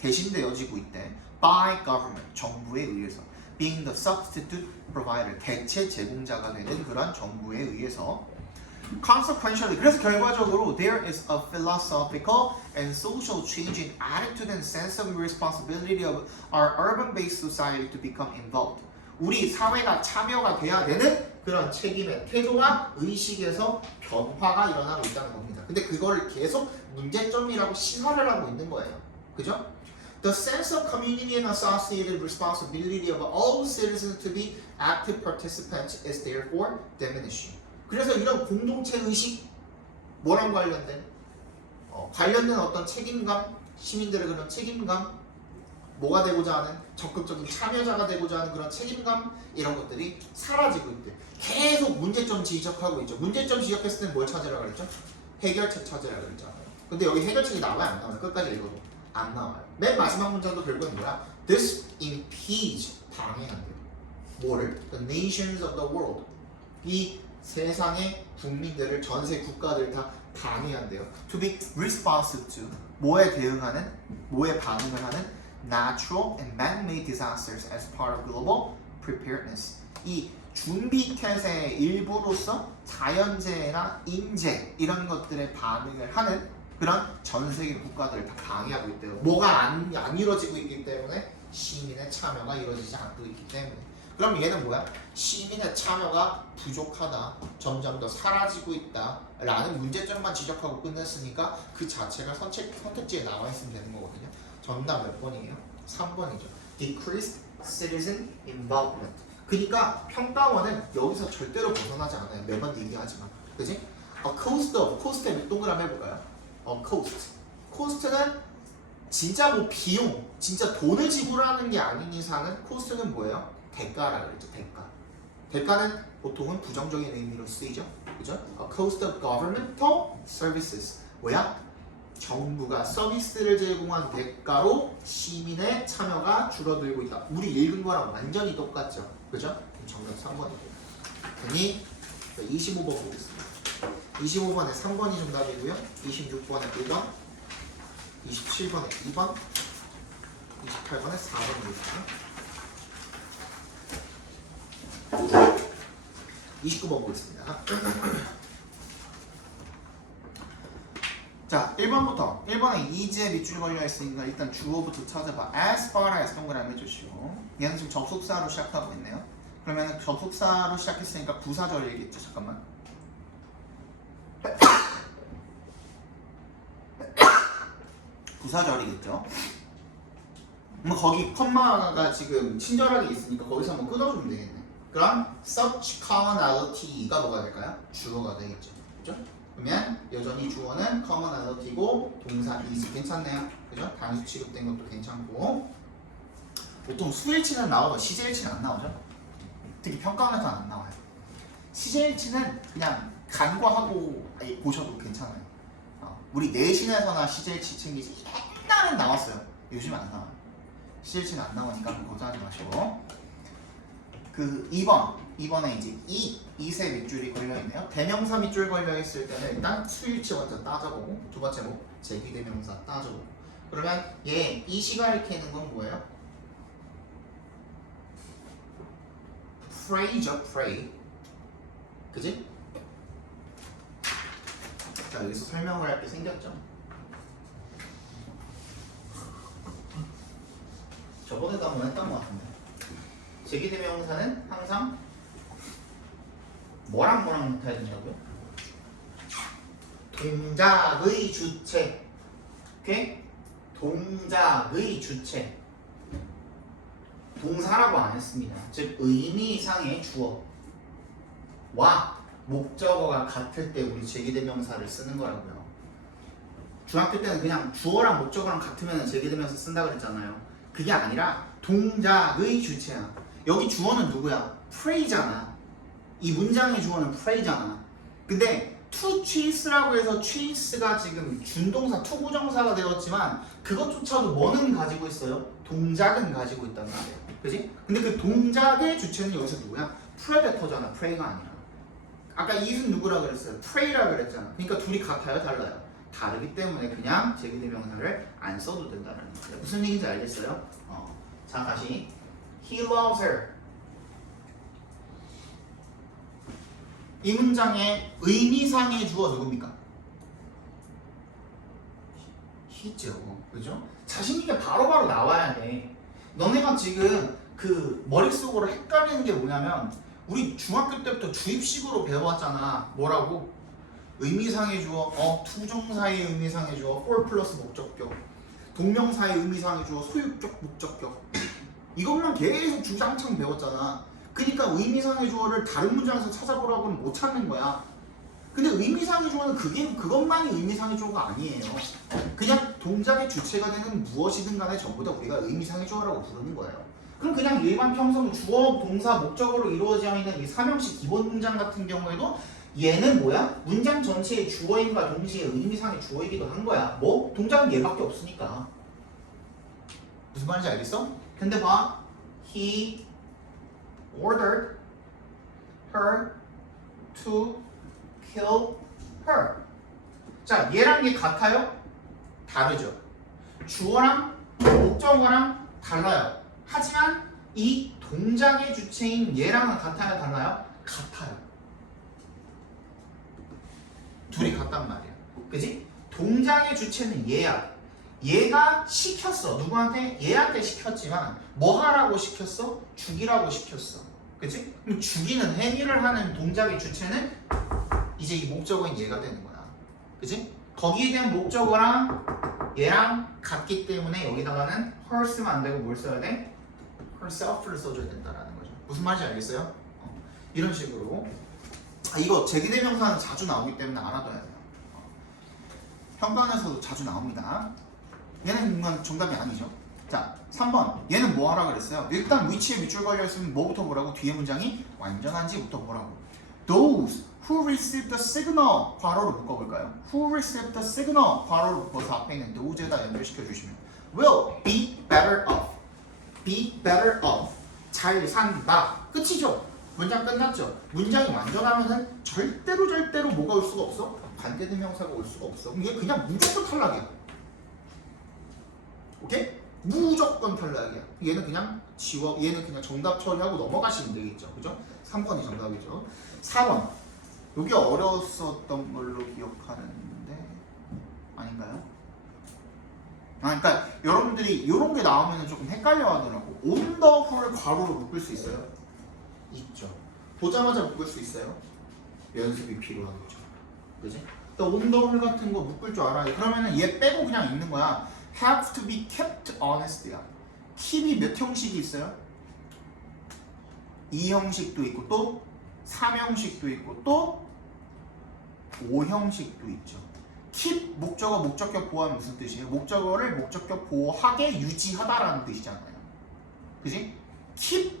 대신되어지고 있대. by government 정부에 의해서 being the substitute provider 대체 제공자가 되는 그런 정부에 의해서 consequentially 그래서 결과적으로 there is a philosophical and social change in attitude and sense of responsibility of our urban-based society to become involved. 우리 사회가 참여가 돼야 되는 그런 책임의 태도와 의식에서 변화가 일어나고 있다는 겁니다. 근데 그거를 계속 문제점이라고 시사를 하고 있는 거예요. 그죠? The sense of community and associated responsibility of all citizens to be active participants is therefore diminishing. 그래서 이런 공동체 의식 뭐랑 관련된? 관련된 어떤 책임감, 시민들의 그런 책임감, 뭐가 되고자 하는 적극적인 참여자가 되고자 하는 그런 책임감 이런 것들이 사라지고 있대. 계속 문제점 지적하고 있죠. 문제점 지적했을 때는 뭘 찾으라 그랬죠? 해결책 찾으라 그랬잖아요. 근데 여기 해결책이 나와요 안 나와요? 끝까지 읽어도 안 나와요. 맨 마지막 문장도 결국은 뭐야? This impedes 방해한대요. 뭐를? The nations of the world. 이 세상의 국민들을 전세 국가들 다 방해한대요. To be responsive to 뭐에 대응하는 뭐에 반응을 하는 natural and man-made disasters as part of global preparedness. 이 준비 태세의 일부로서 자연재해나 인재 이런 것들에 반응을 하는 그런 전 세계 국가들을 다 방해하고 있대요. 뭐가 안 이루어지고 있기 때문에 시민의 참여가 이루어지지 않고 있기 때문에. 그럼 얘는 뭐야? 시민의 참여가 부족하다, 점점 더 사라지고 있다 라는 문제점만 지적하고 끝냈으니까 그 자체가 선택지에 나와 있으면 되는 거거든요. 정답 몇 번이에요? 3번이죠. Decreased citizen involvement. 그러니까 평가원은 여기서 절대로 벗어나지 않아요. 매번 얘기하지만. 그지? cost of, cost에 동그라미 해볼까요? cost. cost는 진짜 뭐 비용, 진짜 돈을 지불하는 게 아닌 이상은 cost는 뭐예요? 대가라 그랬죠. 대가. 대가는 보통은 부정적인 의미로 쓰이죠. 그죠? cost of governmental services. 뭐야? 정부가 서비스를 제공한 대가로 시민의 참여가 줄어들고 있다. 우리 읽은 거랑 완전히 똑같죠. 그죠? 정답 3번이고. 그니 25번 보겠습니다. 25번에 3번이 정답이고요. 26번에 1번, 27번에 2번, 28번에 4번이고요. 29번 보겠습니다. 자, 1번부터 1번에 이제 밑줄 걸려 있으니까 일단 주어부터 찾아봐. as far as 동그라미 해주시고 얘는 지금 접속사로 시작하고 있네요. 그러면 접속사로 시작했으니까 부사절 얘기했죠. 잠깐만. 부사절이겠죠. 거기 컴마가 지금 친절하게 있으니까 거기서 한번 끊어주면 되겠네. 그럼 such commonality가 뭐가 될까요? 주어가 되겠죠. 그죠? 그러면 여전히 주어는 commonality고 동사 is 괜찮네요. 그죠? 단수 취급된 것도 괜찮고 보통 수일치는 나오고 시제일치는 안 나오죠? 특히 평가원에서는 안 나와요. 시제일치는 그냥 간과하고 보셔도 괜찮아요. 우리 내신에서나 시제치 챙기지 옛날엔 나왔어요. 요즘 안 나와요. 시제치는 안 나오니까 걱정하지 마시고. 그 2번에 이제 이세 밑줄이 걸려있네요. 대명사 밑줄 걸려있을 때는 일단 수일치 먼저 따져보고, 두 번째 뭐 제기대명사 따져보고. 그러면 얘 이시 가리키는 건 뭐예요? pray죠, pray. 그지? 자, 여기서 설명을 할 게 생겼죠. 저번에도 한번 했던 것 같은데. 제기대명사는 항상 뭐랑 붙어야 된다고요? 동작의 주체. 오케이? 동작의 주체. 동사라고 안 했습니다. 즉 의미상의 주어와 목적어가 같을 때 우리 제기대명사를 쓰는 거라고요. 중학교 때는 그냥 주어랑 목적어랑 같으면 제기대명사 쓴다 그랬잖아요. 그게 아니라 동작의 주체야. 여기 주어는 누구야? pray잖아. 이 문장의 주어는 pray잖아. 근데 to chase라고 해서 chase가 지금 준동사 투부정사가 되었지만 그것조차도 뭐는 가지고 있어요? 동작은 가지고 있단 말이에요. 그지? 근데 그 동작의 주체는 여기서 누구야? predator잖아. prey가 아니라. 아까 이은 누구라 그랬어요? prey라 그랬잖아. 그러니까 둘이 같아요? 달라요? 다르기 때문에 그냥 제기대명사를 안 써도 된다는 거예요. 무슨 얘기인지 알겠어요? 자, 다시 He loves her. 이 문장의 의미상의 주어 누굽니까? he죠. 그죠? 자신있게 바로바로 나와야 돼. 너네가 지금 그 머릿속으로 헷갈리는 게 뭐냐면 우리 중학교 때부터 주입식으로 배워왔잖아. 뭐라고? 의미상의 주어, 투정사의 의미상의 주어, for 플러스 목적격, 동명사의 의미상의 주어, 소유격, 목적격. 이것만 계속 주장창 배웠잖아. 그러니까 의미상의 주어를 다른 문장에서 찾아보라고는 못 찾는 거야. 근데 의미상의 주어는 그것만이 의미상의 주어가 아니에요. 그냥 동작의 주체가 되는 무엇이든 간에 전부 다 우리가 의미상의 주어라고 부르는 거예요. 그럼 그냥 일반 평소 주어, 동사, 목적어로 이루어져 있는 이 삼형식 기본 문장 같은 경우에도 얘는 뭐야? 문장 전체의 주어임과 동시에 의미상의 주어이기도 한 거야. 뭐? 동작은 얘밖에 없으니까. 무슨 말인지 알겠어? 근데 봐. He ordered her to kill her. 자, 얘랑 얘 같아요? 다르죠. 주어랑 목적어랑 달라요. 하지만 이 동작의 주체인 얘랑은 같아요? 달라요? 같아요. 둘이 같단 말이야. 그지? 동작의 주체는 얘야. 얘가 시켰어. 누구한테? 얘한테 시켰지만 뭐 하라고 시켰어? 죽이라고 시켰어. 그치? 그럼 죽이는 행위를 하는 동작의 주체는 이제 이 목적어인 얘가 되는 거야. 그치? 거기에 대한 목적어랑 얘랑 같기 때문에 여기다가는 her 쓰면 안 되고 뭘 써야 돼? herself를 써줘야 된다라는 거죠. 무슨 말인지 알겠어요? 이런 식으로. 이거 제기대명사는 자주 나오기 때문에 알아둬야 돼요. 현관에서도 자주 나옵니다. 얘는 정답이 아니죠. 자, 3번. 얘는 뭐 하라 그랬어요? 일단 위치에 밑줄 걸려있으면 뭐부터 보라고? 뒤에 문장이 완전한지부터 보라고. Those who received the signal 괄호로 묶어볼까요? Who received the signal 괄호로 묶어서 앞에 있는 those에다 연결시켜 주시면 will be better off. be better off. 잘 산다. 끝이죠? 문장 끝났죠? 문장이 완전하면은 절대로 뭐가 올 수가 없어? 관계대명사가 올 수가 없어. 이게 그냥 무조건 탈락이야. 오케이? 무조건 탈락이야. 얘는 그냥 얘는 그냥 정답 처리하고 넘어가시면 되겠죠. 그죠? 3번이 정답이죠. 4번. 여기 어려웠었던 걸로 기억하는데 아닌가요? 그러니까 여러분들이 이런 게 나오면 조금 헷갈려 하더라고. on the whole 괄호로 묶을 수 있어요? 있죠. 보자마자 묶을 수 있어요? 연습이 필요하겠죠. 그지? 또 on the whole 같은 거 묶을 줄 알아요. 그러면은 얘 빼고 그냥 있는 거야. have to be kept honest야. keep이 몇 형식이 있어요? 2형식도 있고 또 3형식도 있고 또 5형식도 있죠. keep 목적어 목적격 보호하면 무슨 뜻이에요? 목적어를 목적격 보호하게 유지하다라는 뜻이잖아요. 그지? keep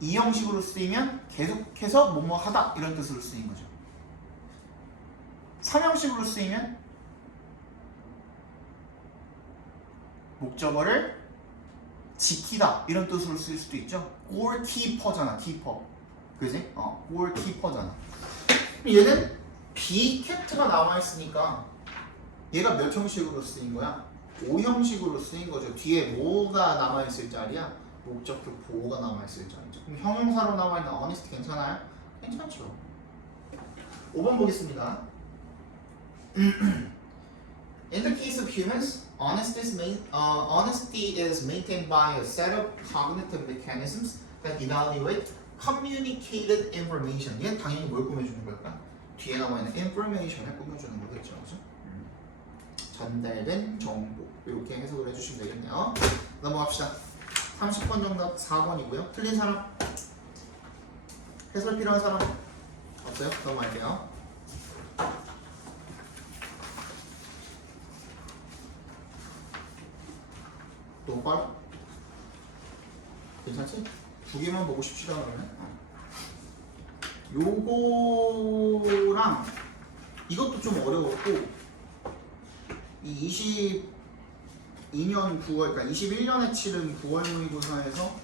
2형식으로 쓰이면 계속해서 뭐뭐 하다 이런 뜻으로 쓰인 거죠. 삼형식으로 쓰이면 목적어를 지키다 이런 뜻으로 쓸 수도 있죠. 골키퍼잖아, 키퍼. 그지? 골키퍼잖아. 얘는 비캡트가 나와 있으니까 얘가 몇 형식으로 쓰인 거야? 5형식으로 쓰인 거죠. 뒤에 뭐가 남아 있을 자리야? 목적표 보호가 남아 있을 자리죠. 그럼 형용사로 나와 있는 honest 괜찮아요? 괜찮죠. 5번 보겠습니다. In the case of humans, honesty is maintained by a set of cognitive mechanisms that evaluate communicated information. 얘는 당연히 뭘 꾸며주는 걸까? 뒤에 나와 있는 information을 꾸며주는 거겠죠, 그죠? 전달된 정보 이렇게 해석을 해주시면 되겠네요. 넘어갑시다. 30번 정답 4번이고요. 틀린 사람? 해설 필요한 사람? 없어요? 넘어갈게요. 너무 빨라? 괜찮지? 두 개만 보고 싶지도 않으면 요거랑 이것도 좀 어려웠고 이 22년 9월 그러니까 21년에 치른 9월 모의고사에서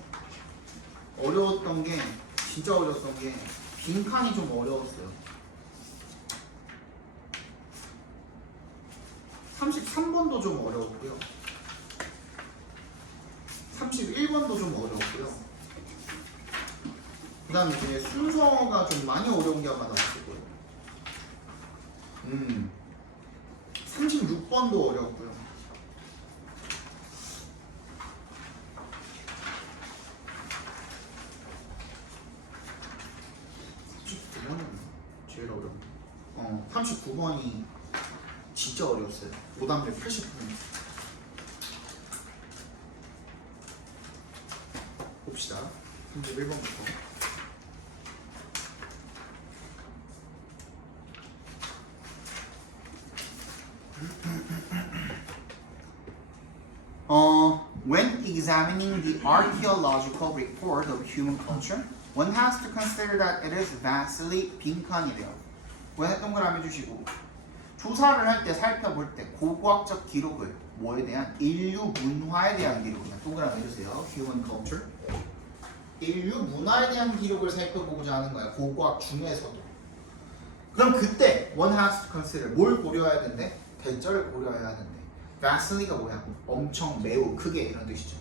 어려웠던 게 진짜 어려웠던 게 빈칸이 좀 어려웠어요. 33번도 좀 어려웠고요. 31번도 좀 어려웠고요. 그 다음에 이제 순서가 좀 많이 어려운 게 아마 나왔을 거예요. 36번도 어려웠고요. 제일 어려운 39번이 진짜 어려웠어요. 오답률 80%. 봅시다. 31번부터. When examining the archaeological report of human culture, one has to consider that it is vastly 빈칸이래요. 왜 동그라미 주시고 조사를 할 때 살펴볼 때 고고학적 기록을 뭐에 대한 인류 문화에 대한 기록이냐 동그라미 해주세요. Human culture. 인류 문화에 대한 기록을 살펴보고자 하는 거야. 고고학 중에서도. 그럼 그때 one has to consider 뭘 고려해야 된대? 대절을 고려해야 된대. vastly가 뭐야? 엄청 매우 크게 이런 뜻이죠.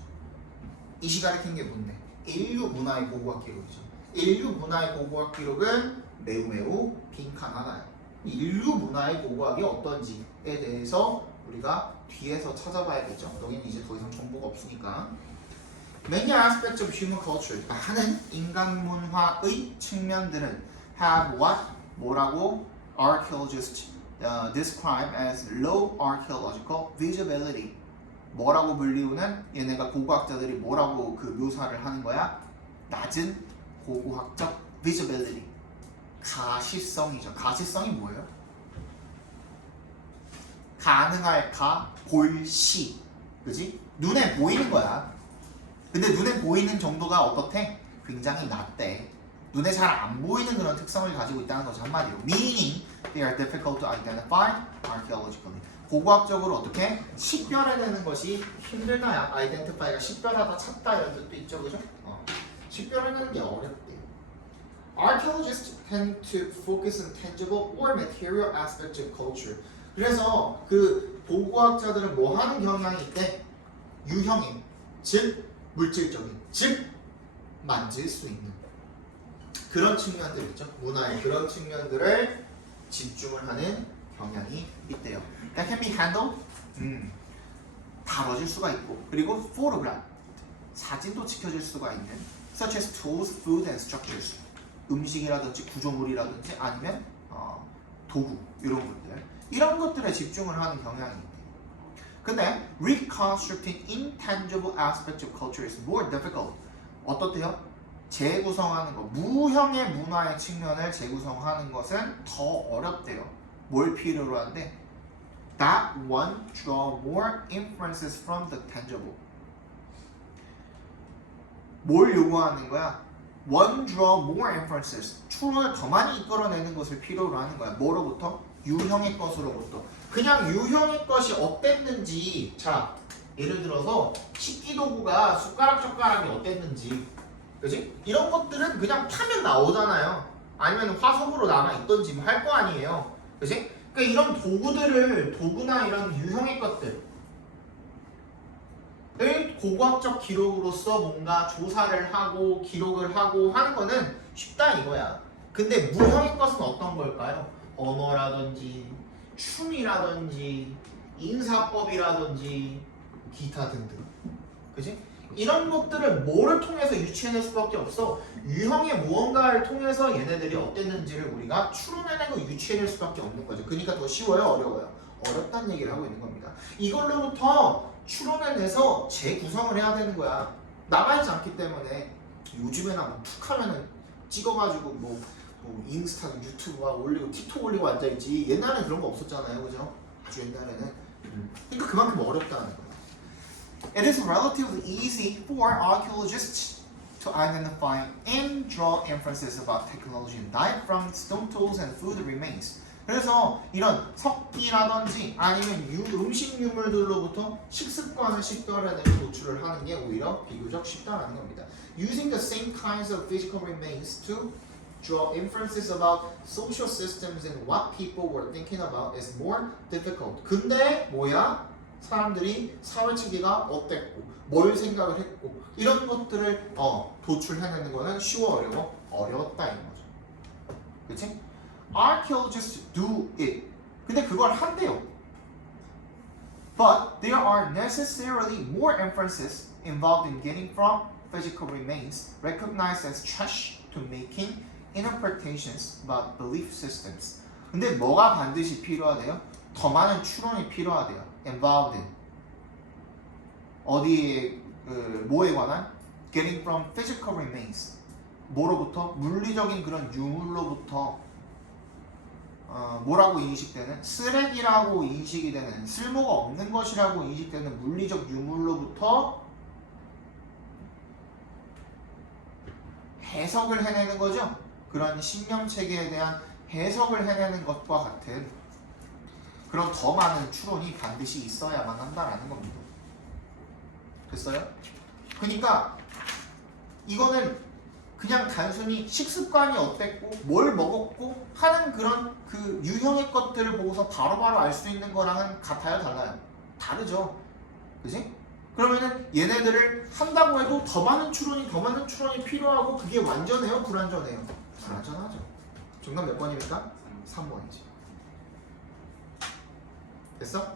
이시 가리킨 게 뭔데? 인류 문화의 고고학 기록이죠. 인류 문화의 고고학 기록은 매우 빈칸하나요. 인류 문화의 고고학이 어떤지에 대해서 우리가 뒤에서 찾아봐야겠죠. 여기는 이제 더 이상 정보가 없으니까. Many aspects of human culture, 많은 인간 문화의 측면들은 have what? 뭐라고? Archaeologists describe as low archaeological visibility. 뭐라고 불리우는 얘네가 고고학자들이 뭐라고 그 묘사를 하는 거야? 낮은 고고학적 visibility. 가시성이죠. 가시성이 뭐예요? 가능할 가, 볼시. 그지? 눈에 보이는 거야. 근데 눈에 보이는 정도가 어떻대? 굉장히 낮대. 눈에 잘 안 보이는 그런 특성을 가지고 있다는 거죠. 한마디로. Meaning they are difficult to identify archaeologically. 고고학적으로 어떻게? 식별해내는 것이 힘들다. identify가 식별하다, 찾다 이런 뜻도 있죠. 그죠? 식별해내는 게 어렵대요. Archaeologists tend to focus on tangible or material aspects of culture. 그래서 그 고고학자들은 뭐 하는 경향이 있대? 유형인, 즉 물질적인, 즉 만질 수 있는 그런 측면들 있죠. 문화의 그런 측면들을 집중을 하는 경향이 있대요. That can be handled. 다뤄질 수가 있고, 그리고 photograph 사진도 지켜질 수가 있는 such as tools, food and structures 음식이라든지 구조물이라든지 아니면 도구 이런 것들 이런 것들에 집중을 하는 경향이 있대요. 근데 reconstructing intangible aspects of culture is more difficult. 어떻대요? 재구성하는 거, 무형의 문화의 측면을 재구성하는 것은 더 어렵대요. 뭘 필요로 하는데? That one draw more inferences from the tangible. 뭘 요구하는 거야? one draw more inferences. 추론을 더 많이 이끌어내는 것을 필요로 하는 거야. 뭐로부터? 유형의 것으로부터. 그냥 유형의 것이 어땠는지. 자, 예를 들어서 식기도구가 숟가락 젓가락이 어땠는지, 그지? 이런 것들은 그냥 파면 나오잖아요. 아니면 화석으로 남아있던지 뭐 할 거 아니에요, 그지? 그러니까 이런 도구들을, 도구나 이런 유형의 것들을 고고학적 기록으로서 뭔가 조사를 하고 기록을 하고 하는 거는 쉽다 이거야. 근데 무형의 것은 어떤 걸까요? 언어라든지 춤이라든지 인사법이라든지 기타 등등, 그지? 이런 것들을 뭐를 통해서 유추해낼 수밖에 없어. 유형의 무언가를 통해서 얘네들이 어땠는지를 우리가 추론해내고 유추해낼 수밖에 없는 거죠. 그러니까 더 쉬워요, 어려워요? 어렵다는 얘기를 하고 있는 겁니다. 이걸로부터 추론해내서 재구성을 해야 되는 거야. 남아있지 않기 때문에. 요즘에나 뭐 툭 하면은 찍어가지고 뭐 인스타, 유튜브가 올리고 틱톡 올리고 앉아있지. 옛날에는 그런 거 없었잖아요, 그죠? 아주 옛날에는. 그러니까 그만큼 어렵다는 거야. It is relatively easy for archaeologists to identify and draw inferences about technology and diet from stone tools and food remains. 그래서 이런 석기라든지 아니면 음식 유물들로부터 식습관을 식별해내고 노출을 하는 게 오히려 비교적 쉽다라는 겁니다. Using the same kinds of physical remains to draw inferences about social systems and what people were thinking about is more difficult. 근데 뭐야? 사람들이 사회 체계가 어땠고 뭘 생각을 했고 이런 것들을 도출해내는 거는 쉬워 어려워? 어려웠다 이런 거죠. 그치? Archaeologists do it. 근데 그걸 한대요. But there are necessarily more inferences involved in getting from physical remains recognized as trash to making interpretations about belief systems. 근데 뭐가 반드시 필요하대요? 더 많은 추론이 필요하대요. Involved in 어디에 뭐에 관한? Getting from physical remains 뭐로부터? 물리적인 그런 유물로부터 뭐라고 인식되는? 쓰레기라고 인식이 되는 쓸모가 없는 것이라고 인식되는 물리적 유물로부터 해석을 해내는 거죠. 그런 신념체계에 대한 해석을 해내는 것과 같은 그런 더 많은 추론이 반드시 있어야만 한다라는 겁니다. 됐어요? 그러니까 이거는 그냥 단순히 식습관이 어땠고 뭘 먹었고 하는 그런 그 유형의 것들을 보고서 바로바로 알 수 있는 거랑은 같아요, 달라요? 다르죠. 그지? 그러면은 얘네들을 한다고 해도 더 많은 추론이 필요하고 그게 완전해요, 불완전해요? 불완전하죠. 정답 몇 번입니까? 3번이지. 됐어?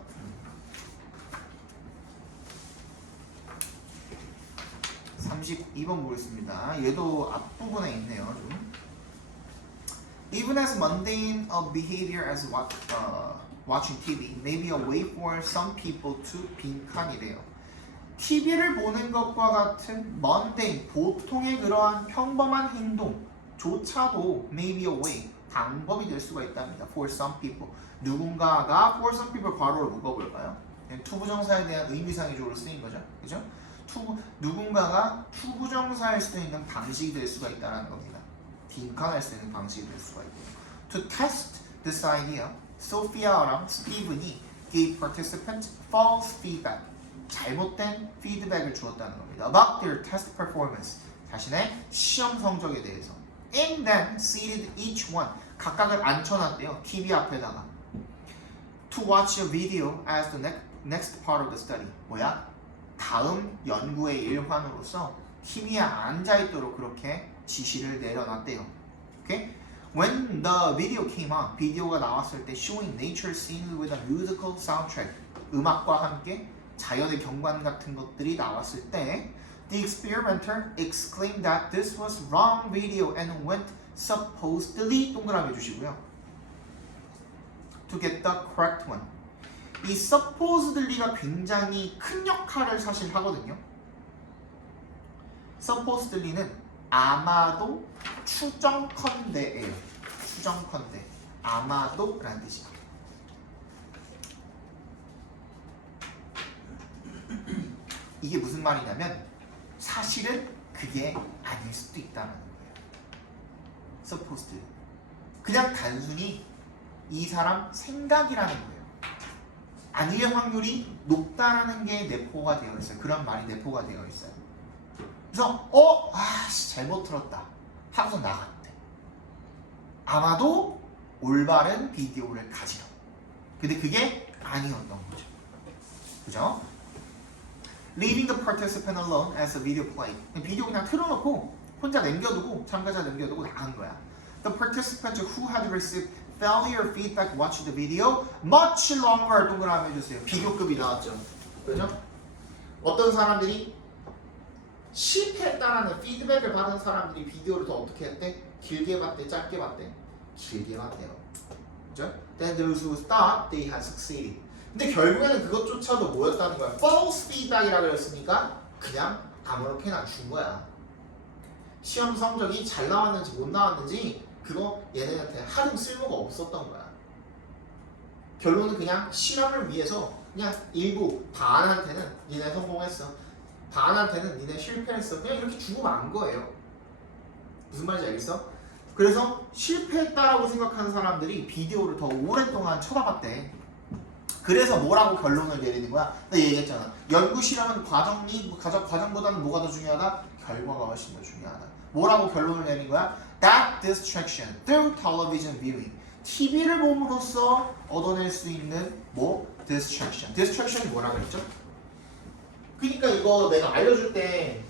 32번 보겠습니다. 얘도 앞부분에 있네요, 좀. Even as mundane a behavior as watching TV may be a way for some people to 빈칸이래요. TV를 보는 것과 같은 mundane, 보통의 그러한 평범한 행동조차도 may be a way, 방법이 될 수가 있답니다. For some people. 누군가가 for some people 괄호를 묶어볼까요? 투부정사에 대한 의미상의적으로 쓰인 거죠. 그죠? 누군가가 투부정사일 수 있는 방식이 될 수가 있다는 겁니다. 빈칸할 수 있는 방식이 될 수가 있고. To test this idea, 소피아랑 스티븐이 gave participants false feedback. 잘못된 피드백을 주었다는 겁니다. About their test performance. 자신의 시험 성적에 대해서. And then seated each one. 각각을 앉혀놨대요. TV 앞에다가. To watch a video as the next part of the study. 뭐야? 다음 연구의 일환으로서 TV에 앉아있도록 그렇게 지시를 내려놨대요. Okay? When the video came on, 비디오가 나왔을 때 showing nature scenes with a musical soundtrack, 음악과 함께 자연의 경관 같은 것들이 나왔을 때 the experimenter exclaimed that this was wrong video and went supposedly 동그라미 주시고요. To get the correct one. 이 supposedly가 굉장히 큰 역할을 사실 하거든요. supposedly는 아마도 추정컨대예요. 추정컨대. 아마도라는 뜻이에요. 이게 무슨 말이냐면 사실은 그게 아닐 수도 있다는 거예요. supposed. 그냥 단순히 이 사람 생각이라는 거예요. 아닐 확률이 높다라는 게 내포가 되어 있어요. 그런 말이 내포가 되어 있어요. 그래서 잘못 들었다 하고서 나갔대. 아마도 올바른 비디오를 가지러. 근데 그게 아니었던 거죠. 그죠? Leaving the participant alone as the video played. 비디오 그냥 틀어놓고 혼자 남겨두고 참가자 남겨두고 나간 거야. The participant who had received failure feedback watched the video much longer. 동그라미 해주세요. 비교급이 나왔죠. 그죠? 어떤 사람들이 실패했다라는 피드백을 받은 사람들이 비디오를 더 어떻게 했대? 길게 봤대? 짧게 봤대? 길게 봤대요. 그죠? Then those who thought they had succeeded. 근데 결국에는 그것조차도 뭐였다는 거야? false feedback이라고 그랬으니까 그냥 아무렇게나 준 거야. 시험 성적이 잘 나왔는지 못 나왔는지 그거 얘네한테 하등 쓸모가 없었던 거야. 결론은 그냥 실험을 위해서 그냥 일부 반한테는 니네 성공했어, 반한테는 니네 실패했어, 그냥 이렇게 주고 만 거예요. 무슨 말인지 알겠어? 그래서 실패했다라고 생각하는 사람들이 비디오를 더 오랫동안 쳐다봤대. 그래서 뭐라고 결론을 내리는 거야? 나 얘기했잖아. 연구 실험은 과정보다는 뭐가 더 중요하다? 결과가 훨씬 더 중요하다. 뭐라고 결론을 내린 거야? That distraction through television viewing. TV를 봄으로써 얻어낼 수 있는 distraction. distraction이 뭐라고 했죠? 그러니까 이거 내가 알려줄 때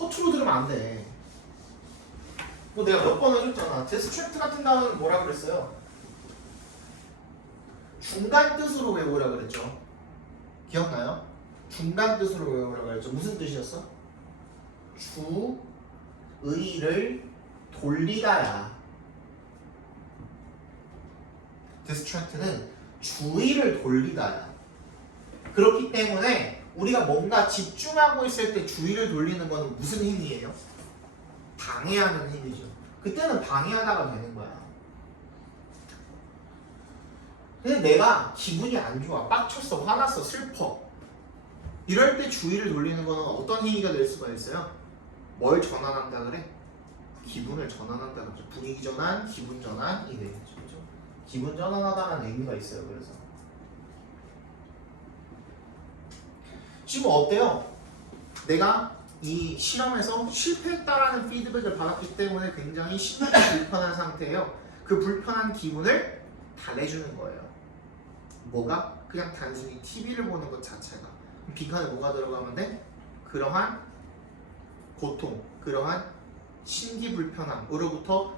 허투루 들으면 안 돼. 이거 내가 몇 번 해줬잖아. distract 같은 단어는 뭐라고 그랬어요? 중간 뜻으로 외우라고 그랬죠. 기억나요? 중간 뜻으로 외우라고 그랬죠. 무슨 뜻이었어? 주의를 돌리다야. distract는 주의를 돌리다야. 그렇기 때문에 우리가 뭔가 집중하고 있을 때 주의를 돌리는 거는 무슨 힘이에요? 방해하는 힘이죠. 그때는 방해하다가 되는 거야. 근데 내가 기분이 안 좋아, 빡쳤어, 화났어, 슬퍼, 이럴 때 주의를 돌리는 거는 어떤 행위가 될 수가 있어요? 뭘 전환한다 그래? 기분을 전환한다 그러죠. 분위기 전환, 기분 전환이 되겠죠. 그렇죠? 기분 전환하다는 의미가 있어요. 그래서 지금 어때요? 내가 이 실험에서 실패했다라는 피드백을 받았기 때문에 굉장히 심하게 불편한 상태예요. 그 불편한 기분을 달래주는 거예요. 뭐가? 그냥 단순히 TV를 보는 것 자체가. 빈칸에 뭐가 들어가면 돼? 그러한 고통, 그러한 신기 불편함으로부터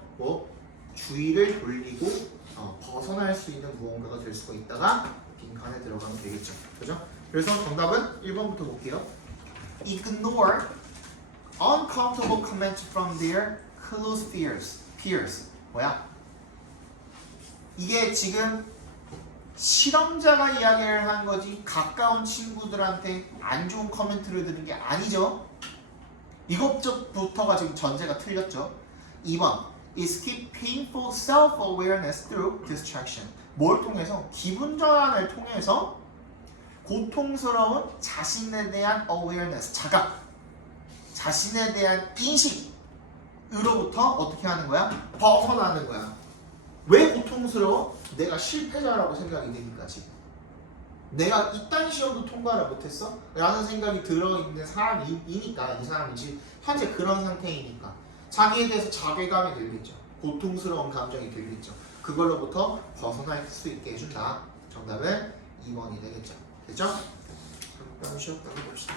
주의를 돌리고 벗어날 수 있는 무언가가 될 수가 있다가 빈칸에 들어가면 되겠죠. 그죠? 그래서 정답은 1번부터 볼게요. Ignore uncomfortable comments from their close peers. 뭐야? 이게 지금 실험자가 이야기를 한 거지 가까운 친구들한테 안 좋은 코멘트를 들은 게 아니죠. 이것부터가 지금 전제가 틀렸죠. 2번 Skip painful self-awareness through distraction. 뭘 통해서? 기분 전환을 통해서 고통스러운 자신에 대한 awareness, 자각, 자신에 대한 인식으로부터 어떻게 하는 거야? 벗어나는 거야. 왜 고통스러워? 내가 실패자라고 생각이 되니까 지금. 내가 이딴 시험도 통과를 못했어? 라는 생각이 들어있는 사람이니까. 이 사람이 지금 현재 그런 상태이니까 자기에 대해서 자괴감이 들겠죠. 고통스러운 감정이 들겠죠. 그걸로부터 벗어날 수 있게 해준다. 정답은 2번이 되겠죠. 됐죠? 잠깐 쉬었다가 봅시다.